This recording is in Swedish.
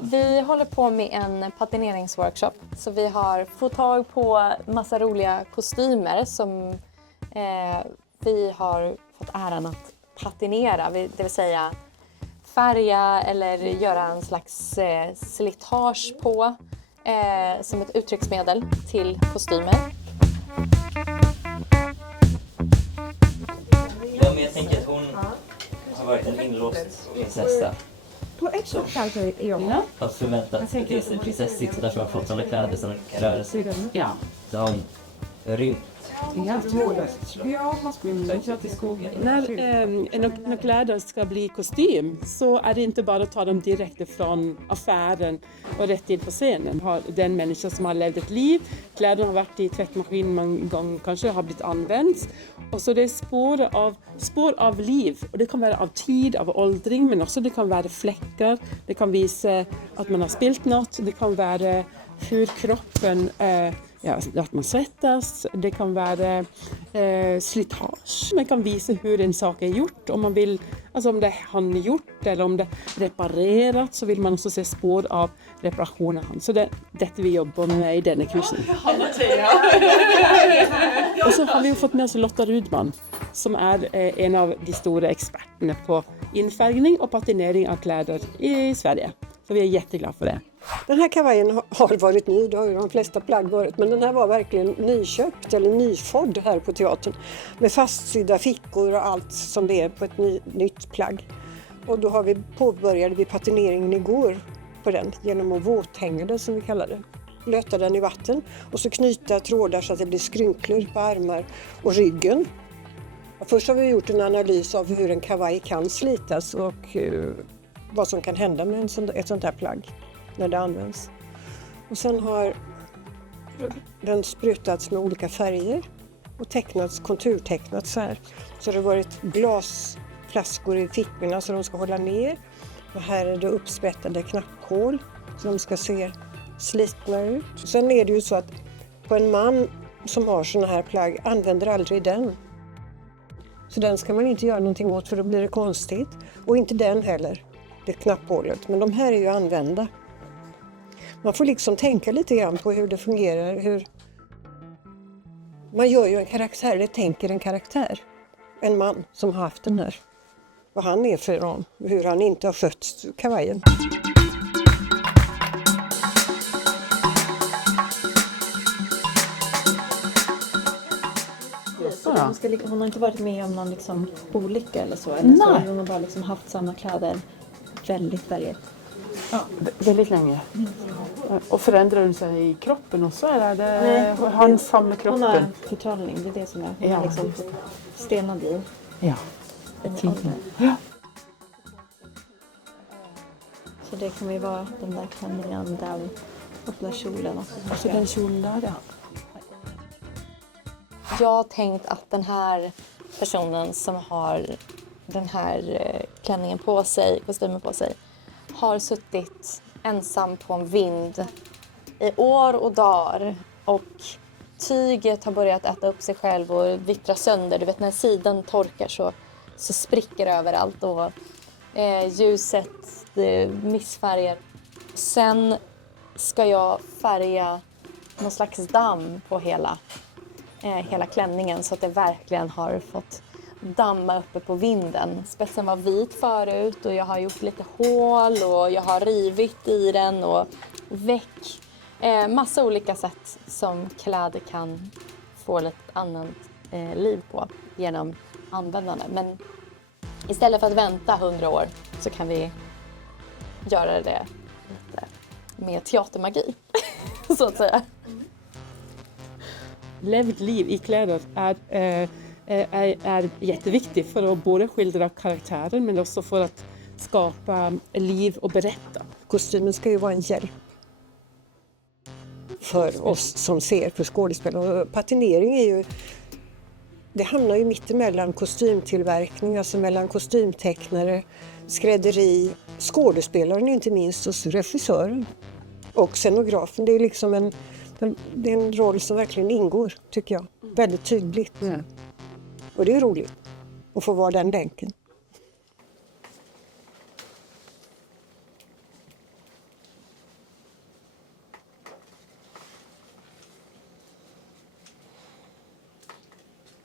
Vi håller på med en patineringsworkshop. Så vi har fått tag på massa roliga kostymer som vi har fått äran att patinera. Det vill säga färga eller göra en slags slitage på som ett uttrycksmedel till kostymer. Ja, men jag tänker att hon har varit en inlåst prinsessa. På ett sätt kanske, ja. Har förväntat tills en prinsessa så därför har fått sådana kläder som rör sig. Ja. Så har hon rymt. Ja, man skulle köra till skogen. När kläder ska bli kostym så är det inte bara att ta dem direkt från affären och rätt in på scenen. Har den människa som har levt ett liv, kläderna har varit i tvättmaskin någon gång, kanske har blivit använts. Och så det är spår av liv. Och det kan vara av tid, av åldring, men också det kan vara fläckar. Det kan visa att man har spilt något. Det kan vara hur kroppen att man svettas, det kan vara slitage. Man kan visa hur en sak är gjort. Om man vill, alltså om det är handgjort eller om det är reparerat så vill man också se spår av reparationer. Så det är detta vi jobbar med i denna kursen. Och så har vi fått med oss Lotta Rudman som är en av de stora experterna på infärgning och patinering av kläder i Sverige. Så vi är jätteglada för det. Den här kavajen har varit ny, det har ju de flesta plagg varit, men den här var verkligen nyköpt eller nyfodd här på teatern. Med fastsydda fickor och allt som det är på ett nytt plagg. Och då påbörjade vi patineringen igår på den genom att våthänga den som vi kallar det. Löta den i vatten och så knyta trådar så att det blir skrynklor på armar och ryggen. Först har vi gjort en analys av hur en kavaj kan slitas och vad som kan hända med ett sånt här plagg när det används. Och sen har den sprutats med olika färger och konturtecknats så här. Så det har varit glasflaskor i fickorna så de ska hålla ner. Och här är det uppsprättade knapphål så de ska se slitna ut. Sen är det ju så att på en man som har såna här plagg använder aldrig den. Så den ska man inte göra någonting åt för då blir det konstigt. Och inte den heller, det knapphålet. Men de här är ju använda. Man får liksom tänka lite grann på hur det fungerar. Man gör ju en karaktär, eller tänker en karaktär. En man som har haft den här. Vad han är för någon, hur han inte har skött kavajen. Hon har inte varit med om någon olycka eller så? Eller så. Hon har bara haft samma kläder väldigt Väldigt länge. Och förändrar hon sig i kroppen också? Eller har han samma kroppen? Hon har förtrollning, det är det som är. Hon har stenad i. Ja. Ja. Så det kommer ju vara den där klänningen, den öppna kjolen. Och så den kjolen där, ja. Jag har tänkt att den här personen som har den här klänningen på sig, kostymen på sig, har suttit ensam på en vind i år och dagar. Och tyget har börjat äta upp sig själv och vittra sönder. Du vet när sidan torkar så spricker det överallt och ljuset missfärgar. Sen ska jag färga någon slags damm på hela klänningen så att det verkligen har fått damma uppe på vinden. Spetsen var vit förut och jag har gjort lite hål och jag har rivit i den och väck. Massa olika sätt som kläder kan få lite annat liv på genom användande. Men istället för att vänta 100 år så kan vi göra det lite med teatermagi, så att säga. Levt liv i kläder är jätteviktigt för att både skildra karaktären men också för att skapa liv och berätta. Kostymen ska ju vara en hjälp för oss som ser för skådespelare. Patinering är ju, det hamnar ju mittemellan kostymtillverkning, alltså mellan kostymtecknare, skrädderi, skådespelaren inte minst och regissören och scenografen. Det är liksom det är en roll som verkligen ingår, tycker jag. Väldigt tydligt. Och det är roligt att få vara den länken.